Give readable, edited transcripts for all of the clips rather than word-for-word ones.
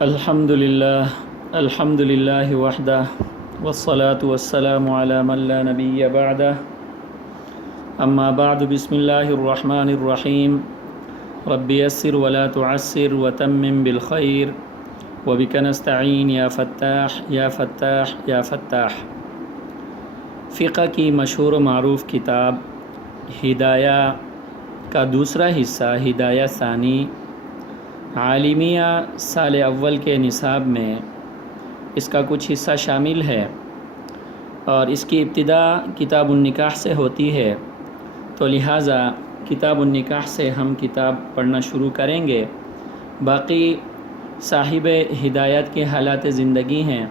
الحمد للہ وحدہ والصلاة والسلام علی من لا نبی بعدہ اما بعد بسم اللہ الرحمن الرحیم رب یسر ولا تعسر وتمم بالخیر وبک نستعین یا فتاح یا فتاح یا فتاح۔ فقہ کی مشہور و معروف کتاب ہدایہ کا دوسرا حصہ ہدایہ ثانی عالمیہ سال اول کے نصاب میں اس کا کچھ حصہ شامل ہے اور اس کی ابتدا کتاب النکاح سے ہوتی ہے، تو لہٰذا کتاب النکاح سے ہم کتاب پڑھنا شروع کریں گے۔ باقی صاحب ہدایت کے حالات زندگی ہیں،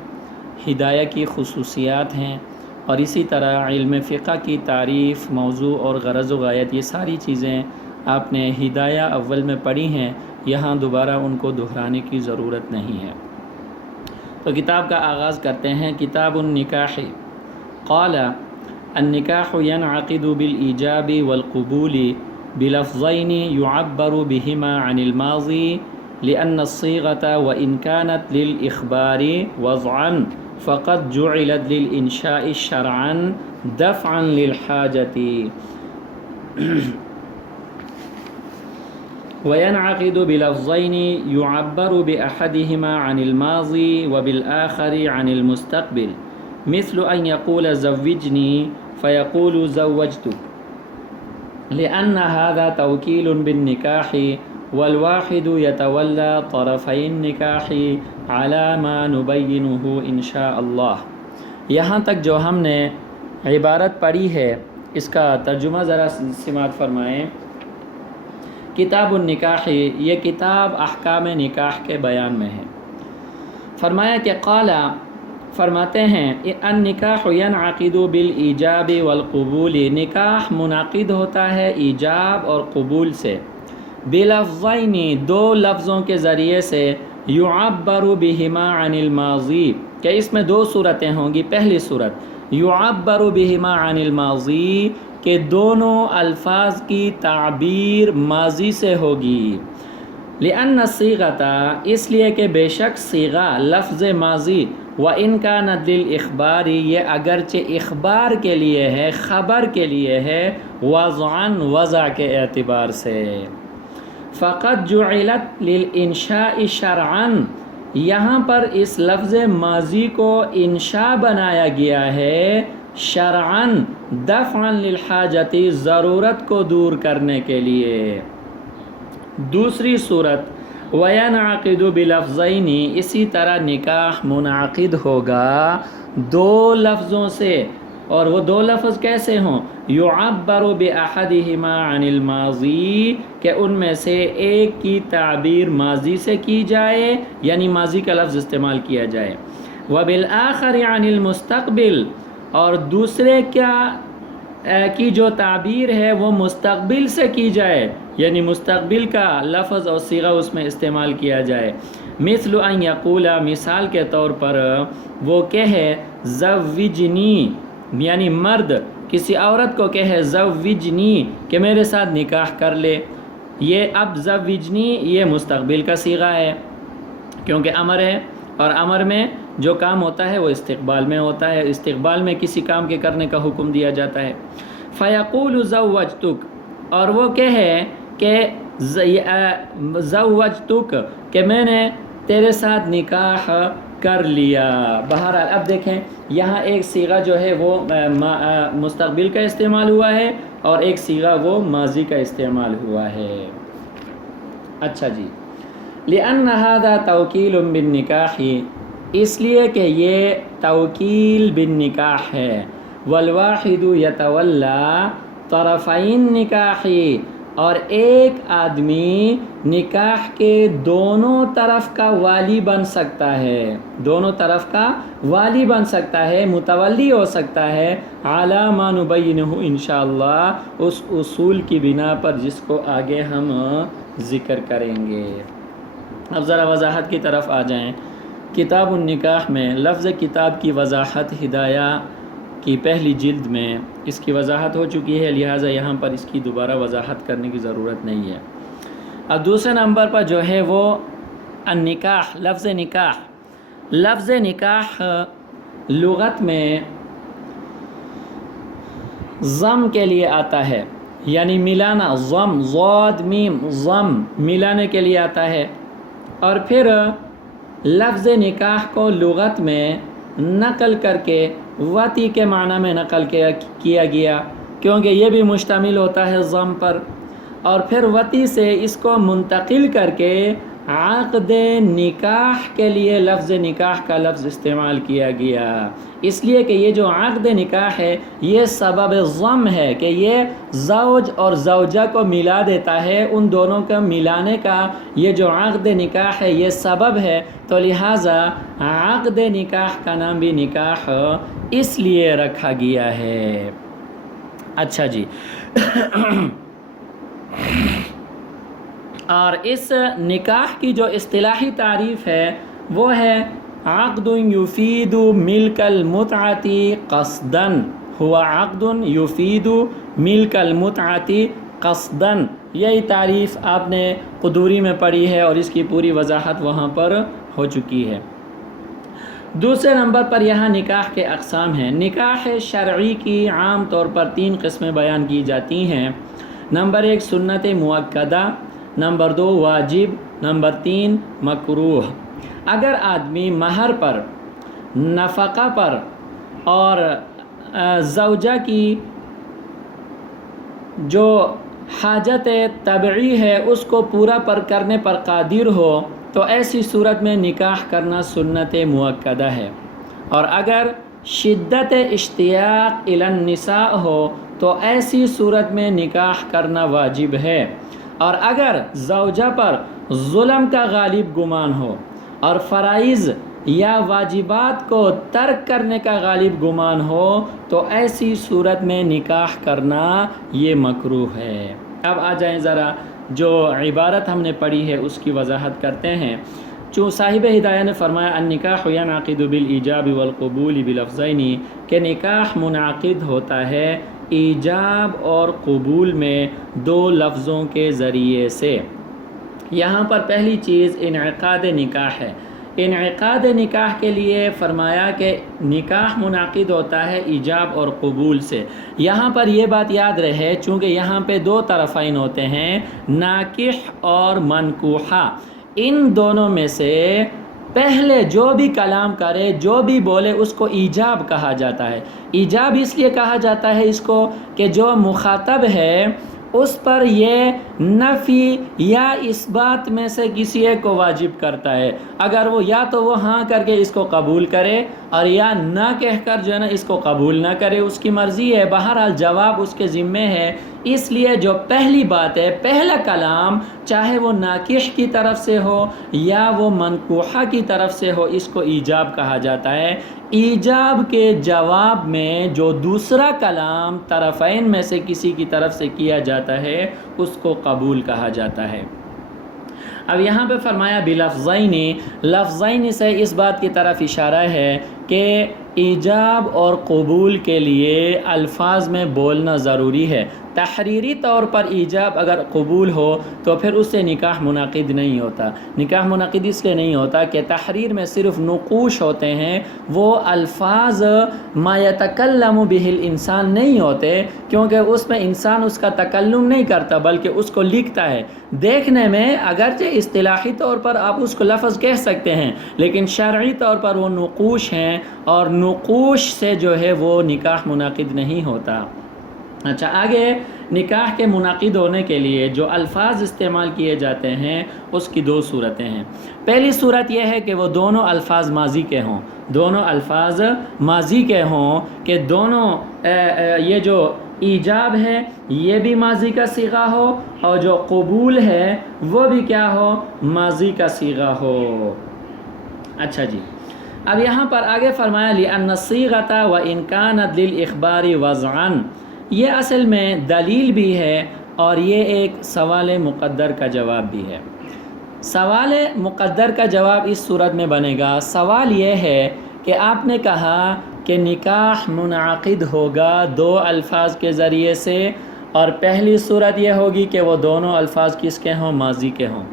ہدایہ کی خصوصیات ہیں، اور اسی طرح علم فقہ کی تعریف، موضوع اور غرض و غایت، یہ ساری چیزیں آپ نے ہدایہ اول میں پڑھی ہیں، یہاں دوبارہ ان کو دہرانے کی ضرورت نہیں ہے۔ تو کتاب کا آغاز کرتے ہیں۔ کتاب النکاح۔ قال النکاح ينعقد بالإيجاب والقبول بلفظين يعبر بهما عن الماضي لأن الصيغة وإن كانت للإخبار وضعا فقد جعلت للإنشاء شرعا دفعا للحاجة وينعقد بلفظين يعبر بأحدهما عن الماضي وبالآخر عن المستقبل، مثل أن يقول زوجني فيقول زوجتك، لأن هذا توكيل بالنكاح والواحد يتولى طرفي النكاح على ما نبينه إن شاء الله۔ یہاں تک جو ہم نے عبارت پڑھی ہے اس کا ترجمہ ذرا سماعت فرمائیں۔ کتاب النکاح، یہ کتاب احکام نکاح کے بیان میں ہے۔ فرمایا کہ قال، فرماتے ہیں النکاح ینعقد بالایجاب والقبول، نکاح منعقد ہوتا ہے ایجاب اور قبول سے، بلفظین، دو لفظوں کے ذریعے سے، یعبر بہما عن الماضی، کہ اس میں دو صورتیں ہوں گی۔ پہلی صورت یعبر بہما عن الماضی، کہ دونوں الفاظ کی تعبیر ماضی سے ہوگی۔ لأن الصیغۃ، اس لیے کہ بے شک صیغہ لفظ ماضی، وإن كانت للإخبار، یہ اگرچہ اخبار کے لیے ہے، خبر کے لیے ہے، وضعا، وضع کے اعتبار سے، فقد جعلت للإنشاء شرعا، یہاں پر اس لفظ ماضی کو انشاء بنایا گیا ہے، شرعاً، دفعاً للحاجت، ضرورت کو دور کرنے کے لیے۔ دوسری صورت وینعقد بلفظین، اسی طرح نکاح منعقد ہوگا دو لفظوں سے، اور وہ دو لفظ کیسے ہوں؟ یعبر باحدہما عن الماضی، کہ ان میں سے ایک کی تعبیر ماضی سے کی جائے، یعنی ماضی کا لفظ استعمال کیا جائے، وبالآخر عن المستقبل، اور دوسرے کی جو تعبیر ہے وہ مستقبل سے کی جائے، یعنی مستقبل کا لفظ اور صیغہ اس میں استعمال کیا جائے۔ مثل ان یقول، مثال کے طور پر وہ کہے زوجنی، یعنی مرد کسی عورت کو کہے زوجنی، کہ میرے ساتھ نکاح کر لے۔ یہ اب زوجنی یہ مستقبل کا صیغہ ہے، کیونکہ امر ہے، اور امر میں جو کام ہوتا ہے وہ استقبال میں ہوتا ہے، استقبال میں کسی کام کے کرنے کا حکم دیا جاتا ہے۔ فیقول زوجتک، اور وہ کہے کہ زوجتک، کہ میں نے تیرے ساتھ نکاح کر لیا۔ بہرحال اب دیکھیں یہاں ایک صیغہ جو ہے وہ مستقبل کا استعمال ہوا ہے، اور ایک صیغہ وہ ماضی کا استعمال ہوا ہے۔ اچھا جی، لأن هذا توکیل بالنکاح، اس لیے کہ یہ توکیل بالنکاح ہے، والواحد یتولی طرفی النکاح، اور ایک آدمی نکاح کے دونوں طرف کا والی بن سکتا ہے، دونوں طرف کا والی بن سکتا ہے، متولی ہو سکتا ہے، علی ما نبینہ انشاءاللہ، اس اصول کی بنا پر جس کو آگے ہم ذکر کریں گے۔ اب ذرا وضاحت کی طرف آ جائیں۔ کتاب النکاح میں لفظ کتاب کی وضاحت ہدایہ کی پہلی جلد میں اس کی وضاحت ہو چکی ہے، لہٰذا یہاں پر اس کی دوبارہ وضاحت کرنے کی ضرورت نہیں ہے۔ اب دوسرے نمبر پر جو ہے وہ النکاح لفظ نکاح لغت میں ضم کے لیے آتا ہے، یعنی ملانا، ضم ضاد میم ضم ملانے کے لیے آتا ہے. اور پھر لفظ نکاح کو لغت میں نقل کر کے وطی کے معنی میں نقل کیا گیا، کیونکہ یہ بھی مشتمل ہوتا ہے ضم پر. اور پھر وطی سے اس کو منتقل کر کے عقد نکاح کے لیے لفظ نکاح کا لفظ استعمال کیا گیا، اس لیے کہ یہ جو عقد نکاح ہے یہ سبب ضم ہے کہ یہ زوج اور زوجہ کو ملا دیتا ہے، ان دونوں کا ملانے کا یہ جو عقد نکاح ہے یہ سبب ہے، تو لہٰذا عقد نکاح کا نام بھی نکاح اس لیے رکھا گیا ہے. اچھا جی، اور اس نکاح کی جو اصطلاحی تعریف ہے وہ ہے عقد یفید ملک المتعۃ قصدا، ہوا عقد یفید ملک المتعۃ قصدا. یہی تعریف آپ نے قدوری میں پڑھی ہے اور اس کی پوری وضاحت وہاں پر ہو چکی ہے. دوسرے نمبر پر یہاں نکاح کے اقسام ہیں. نکاح شرعی کی عام طور پر 3 قسمیں بیان کی جاتی ہیں. نمبر 1 سنت مؤکدہ، نمبر 2 واجب، نمبر 3 مکروہ. اگر آدمی مہر پر، نفقہ پر اور زوجہ کی جو حاجت طبعی ہے اس کو پورا کرنے پر قادر ہو تو ایسی صورت میں نکاح کرنا سنت مؤکدہ ہے. اور اگر شدت اشتیاق الی النساء ہو تو ایسی صورت میں نکاح کرنا واجب ہے. اور اگر زوجہ پر ظلم کا غالب گمان ہو اور فرائض یا واجبات کو ترک کرنے کا غالب گمان ہو تو ایسی صورت میں نکاح کرنا یہ مکروہ ہے. اب آ جائیں ذرا جو عبارت ہم نے پڑھی ہے اس کی وضاحت کرتے ہیں. چون صاحب ہدایہ نے فرمایا النکاح ینعقد بالایجاب والقبول بلفظین، کہ نکاح منعقد ہوتا ہے ایجاب اور قبول میں 2 لفظوں کے ذریعے سے. یہاں پر پہلی چیز انعقاد نکاح ہے. انعقاد نکاح کے لیے فرمایا کہ نکاح منعقد ہوتا ہے ایجاب اور قبول سے. یہاں پر یہ بات یاد رہے چونکہ یہاں پہ 2 طرفین ہوتے ہیں، ناکح اور منکوحہ. ان دونوں میں سے پہلے جو بھی کلام کرے، جو بھی بولے، اس کو ایجاب کہا جاتا ہے. ایجاب اس لیے کہا جاتا ہے اس کو کہ جو مخاطب ہے اس پر یہ نفی یا اس بات میں سے کسی ایک کو واجب کرتا ہے. اگر وہ یا تو وہ ہاں کر کے اس کو قبول کرے اور یا نہ کہہ کر جو ہے نا اس کو قبول نہ کرے، اس کی مرضی ہے. بہرحال جواب اس کے ذمے ہے. اس لیے جو پہلی بات ہے، پہلا کلام چاہے وہ ناکح کی طرف سے ہو یا وہ منکوحہ کی طرف سے ہو، اس کو ایجاب کہا جاتا ہے. ایجاب کے جواب میں جو دوسرا کلام طرفین میں سے کسی کی طرف سے کیا جاتا ہے اس کو قبول کہا جاتا ہے. اب یہاں پہ فرمایا بلفظین، لفظین سے اس بات کی طرف اشارہ ہے کہ ایجاب اور قبول کے لیے الفاظ میں بولنا ضروری ہے. تحریری طور پر ایجاب اگر قبول ہو تو پھر اس سے نکاح منعقد نہیں ہوتا. نکاح منعقد اس لیے نہیں ہوتا کہ تحریر میں صرف نقوش ہوتے ہیں، وہ الفاظ ما یتکلم بہ الانسان نہیں ہوتے، کیونکہ اس میں انسان اس کا تکلم نہیں کرتا بلکہ اس کو لکھتا ہے. دیکھنے میں اگرچہ اصطلاحی طور پر آپ اس کو لفظ کہہ سکتے ہیں لیکن شرعی طور پر وہ نقوش ہیں اور نقوش سے جو ہے وہ نکاح منعقد نہیں ہوتا. اچھا، آگے نکاح کے منعقد ہونے کے لیے جو الفاظ استعمال کیے جاتے ہیں اس کی 2 صورتیں ہیں. پہلی صورت یہ ہے کہ وہ دونوں الفاظ ماضی کے ہوں، دونوں الفاظ ماضی کے ہوں، کہ دونوں یہ جو ایجاب ہے یہ بھی ماضی کا صیغہ ہو اور جو قبول ہے وہ بھی کیا ہو، ماضی کا صیغہ ہو. اچھا جی، اب یہاں پر آگے فرمایا لِأَنَّ الصِّيغَةَ وَإِنْ كَانَتْ لِلْإِخْبَارِ وَضْعًا، یہ اصل میں دلیل بھی ہے اور یہ ایک سوال مقدر کا جواب بھی ہے. سوال مقدر کا جواب اس صورت میں بنے گا. سوال یہ ہے کہ آپ نے کہا کہ نکاح منعقد ہوگا 2 الفاظ کے ذریعے سے، اور پہلی صورت یہ ہوگی کہ وہ دونوں الفاظ کس کے ہوں، ماضی کے ہوں.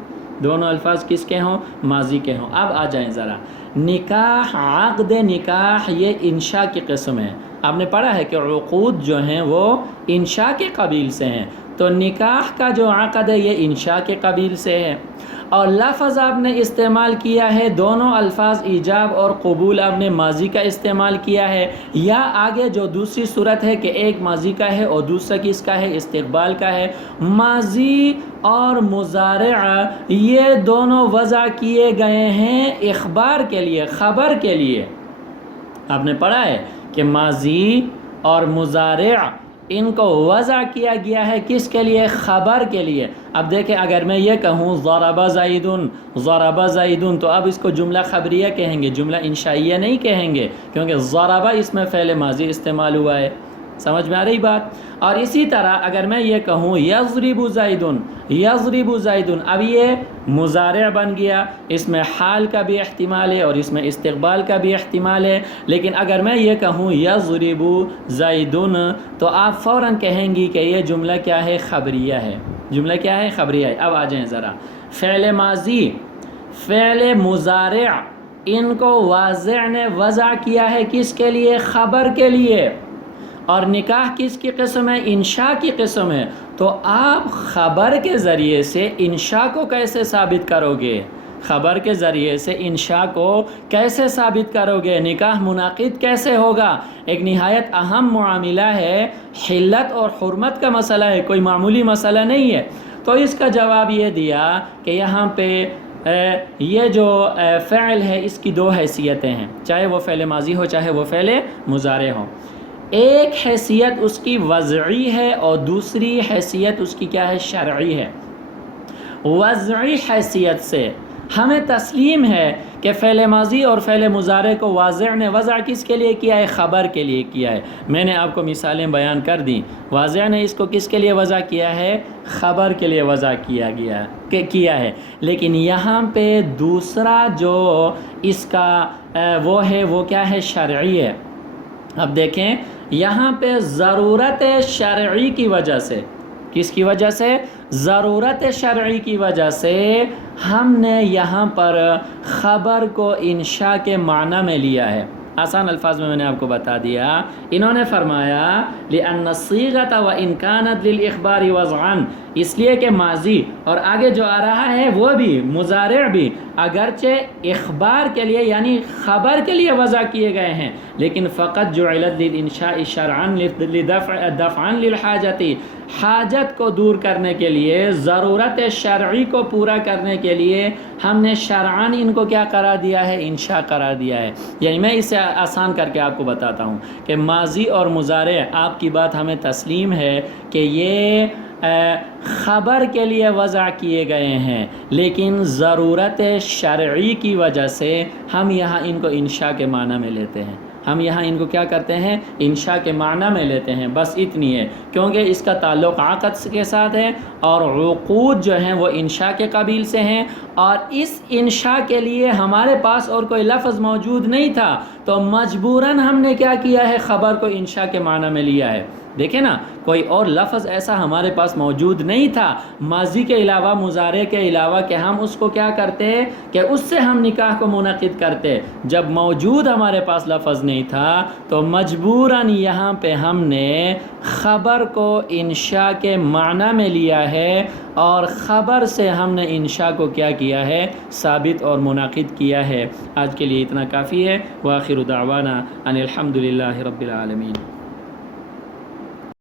دونوں الفاظ کس کے ہوں؟ ماضی کے ہوں۔ اب آ جائیں ذرا، نکاح، عقد نکاح یہ انشاء کی قسم ہے۔ آپ نے پڑھا ہے کہ عقود جو ہیں وہ انشاء کے قبیل سے ہیں، تو نکاح کا جو عقد ہے یہ انشاء کے قبیل سے ہے۔ اور لفظ آپ نے استعمال کیا ہے، دونوں الفاظ ایجاب اور قبول آپ نے ماضی کا استعمال کیا ہے، یا آگے جو دوسری صورت ہے کہ ایک ماضی کا ہے اور دوسرا کس کا ہے؟ استقبال کا ہے۔ ماضی اور مضارع یہ دونوں وضع کیے گئے ہیں اخبار کے لیے، خبر کے لیے۔ آپ نے پڑھا ہے کہ ماضی اور مضارع ان کو وضع کیا گیا ہے کس کے لیے؟ خبر کے لیے۔ اب دیکھیں، اگر میں یہ کہوں ضرب زیدن، ضرب زیدن، تو اب اس کو جملہ خبریہ کہیں گے، جملہ انشائیہ نہیں کہیں گے، کیونکہ ضرب اس میں فعل ماضی استعمال ہوا ہے۔ سمجھ میں آ رہی بات؟ اور اسی طرح اگر میں یہ کہوں یضرب زیدن، یضرب زیدن، اب یہ مضارع بن گیا، اس میں حال کا بھی احتمال ہے اور اس میں استقبال کا بھی احتمال ہے۔ لیکن اگر میں یہ کہوں یضرب زیدن، تو آپ فوراً کہیں گی کہ یہ جملہ کیا ہے؟ خبریہ ہے۔ جملہ کیا ہے؟ خبریہ ہے۔ اب آ جائیں ذرا، فعل ماضی، فعل مضارع، ان کو واضع نے وضع کیا ہے کس کے لیے؟ خبر کے لیے۔ اور نکاح کس کی قسم ہے؟ انشاء کی قسم ہے۔ تو آپ خبر کے ذریعے سے انشاء کو کیسے ثابت کرو گے؟ خبر کے ذریعے سے انشاء کو کیسے ثابت کرو گے؟ نکاح منعقد کیسے ہوگا؟ ایک نہایت اہم معاملہ ہے، حلت اور حرمت کا مسئلہ ہے، کوئی معمولی مسئلہ نہیں ہے۔ تو اس کا جواب یہ دیا کہ یہاں پہ یہ جو فعل ہے اس کی دو حیثیتیں ہیں، چاہے وہ فعل ماضی ہو چاہے وہ فعل مضارع ہو۔ ایک حیثیت اس کی وضعی ہے اور دوسری حیثیت اس کی کیا ہے؟ شرعی ہے۔ وضعی حیثیت سے ہمیں تسلیم ہے کہ فعل ماضی اور فعل مضارع کو واضع نے وضع کس کے لیے کیا ہے؟ خبر کے لیے کیا ہے۔ میں نے آپ کو مثالیں بیان کر دیں، واضع نے اس کو کس کے لیے وضع کیا ہے؟ خبر کے لیے وضع کیا ہے۔ لیکن یہاں پہ دوسرا جو اس کا وہ ہے وہ کیا ہے؟ شرعی ہے۔ اب دیکھیں، یہاں پہ ضرورت شرعی کی وجہ سے، کس کی وجہ سے؟ ضرورت شرعی کی وجہ سے ہم نے یہاں پر خبر کو انشاء کے معنی میں لیا ہے۔ آسان الفاظ میں نے آپ کو بتا دیا، انہوں نے فرمایا لِأَنَّ الصِّيغَةَ وَإِنْ كَانَتْ لِلْإِخْبَارِ وَضْعًا، اس لیے کہ ماضی اور آگے جو آ رہا ہے وہ بھی، مضارع بھی، اگرچہ اخبار کے لیے یعنی خبر کے لیے وضع کیے گئے ہیں، لیکن فقط جعلت للانشاء شرعا دفعا للحاجت، حاجت کو دور کرنے کے لیے، ضرورت شرعی کو پورا کرنے کے لیے ہم نے شرعاً ان کو کیا قرار دیا ہے؟ انشاء قرار دیا ہے۔ یعنی میں اسے آسان کر کے آپ کو بتاتا ہوں کہ ماضی اور مضارع، آپ کی بات ہمیں تسلیم ہے کہ یہ خبر کے لیے وضع کیے گئے ہیں، لیکن ضرورت شرعی کی وجہ سے ہم یہاں ان کو انشاء کے معنی میں لیتے ہیں۔ ہم یہاں ان کو کیا کرتے ہیں؟ انشاء کے معنی میں لیتے ہیں، بس اتنی ہے، کیونکہ اس کا تعلق عقد کے ساتھ ہے اور عقود جو ہیں وہ انشاء کے قبیل سے ہیں، اور اس انشاء کے لیے ہمارے پاس اور کوئی لفظ موجود نہیں تھا، تو مجبوراً ہم نے کیا کیا ہے؟ خبر کو انشاء کے معنی میں لیا ہے۔ دیکھیں نا، کوئی اور لفظ ایسا ہمارے پاس موجود نہیں تھا ماضی کے علاوہ، مضارع کے علاوہ، کہ ہم اس کو کیا کرتے کہ اس سے ہم نکاح کو منعقد کرتے۔ جب موجود ہمارے پاس لفظ نہیں تھا تو مجبوراً یہاں پہ ہم نے خبر کو انشاء کے معنی میں لیا ہے، اور خبر سے ہم نے انشاء کو کیا کیا ہے؟ ثابت اور منعقد کیا ہے۔ آج کے لیے اتنا کافی ہے۔ وآخر دعوانا ان الحمد للہ رب العالمین۔